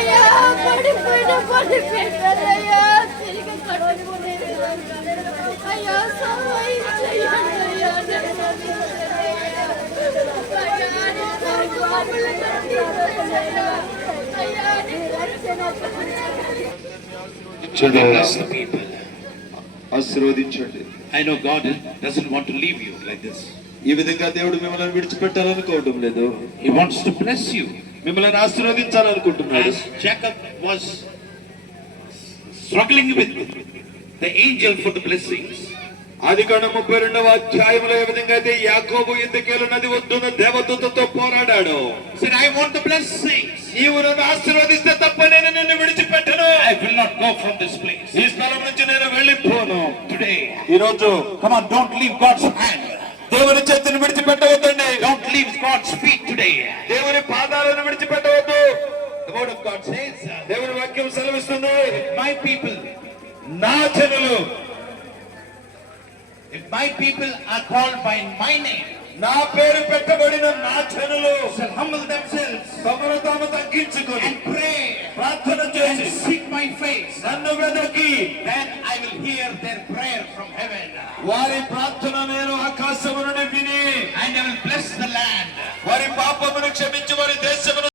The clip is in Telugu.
అయ్యా పడిపోయారయ్యా, తిరిగి కట్టుకునేది అయ్యా, సహాయం చేయండి అయ్యా, Bless the people. ఆశీర్వదించండి. I know God doesn't want to leave you like this. ఈ విధంగా దేవుడు మిమ్మల్ని విడిచిపెట్టాలనుకోవడం లేదు. He wants to bless you. మిమ్మల్ని ఆశీర్వదించాలనుకుంటున్నాడు. Jacob was struggling with the angel for the blessings. ఆదికాండం 32వ అధ్యాయంలో ఏ విధంగా అయితే యాకోబు ఎద్దకేలు నది వద్దున దేవదూతతో పోరాడాడు. Said, I want the blessings. నీవు నన్ను ఆశీర్వదిస్తే తప్ప నేను నిన్ను విడిచిపెట్టను. I will not go from this place. ఈ స్థలం నుంచి నేను వెళ్ళిపోను. Today, ఈ రోజు, come on, don't leave God's hand. దేవుని చేతిని విడిచిపెట్టవద్దండి. Don't leave God's feet today. దేవుని పాదాలను విడిచిపెట్టవద్దు. The word of God says, దేవుని వాక్యం సెలవిస్తుంది, my people, నా జనులు, if my people are called by my name, నా పేరు పెట్టబడిన నా జనులు shall humble themselves, తమను తాము తగ్గించుకొని, and pray, ప్రార్థన చేసి, and seek my face, నన్ను వెదకి, then I will hear their prayer from heaven. వారి ప్రార్థన నేను ఆకాశము నుండి విని, and I will bless the land. వారి పాపమును క్షమించి వారి దేశమును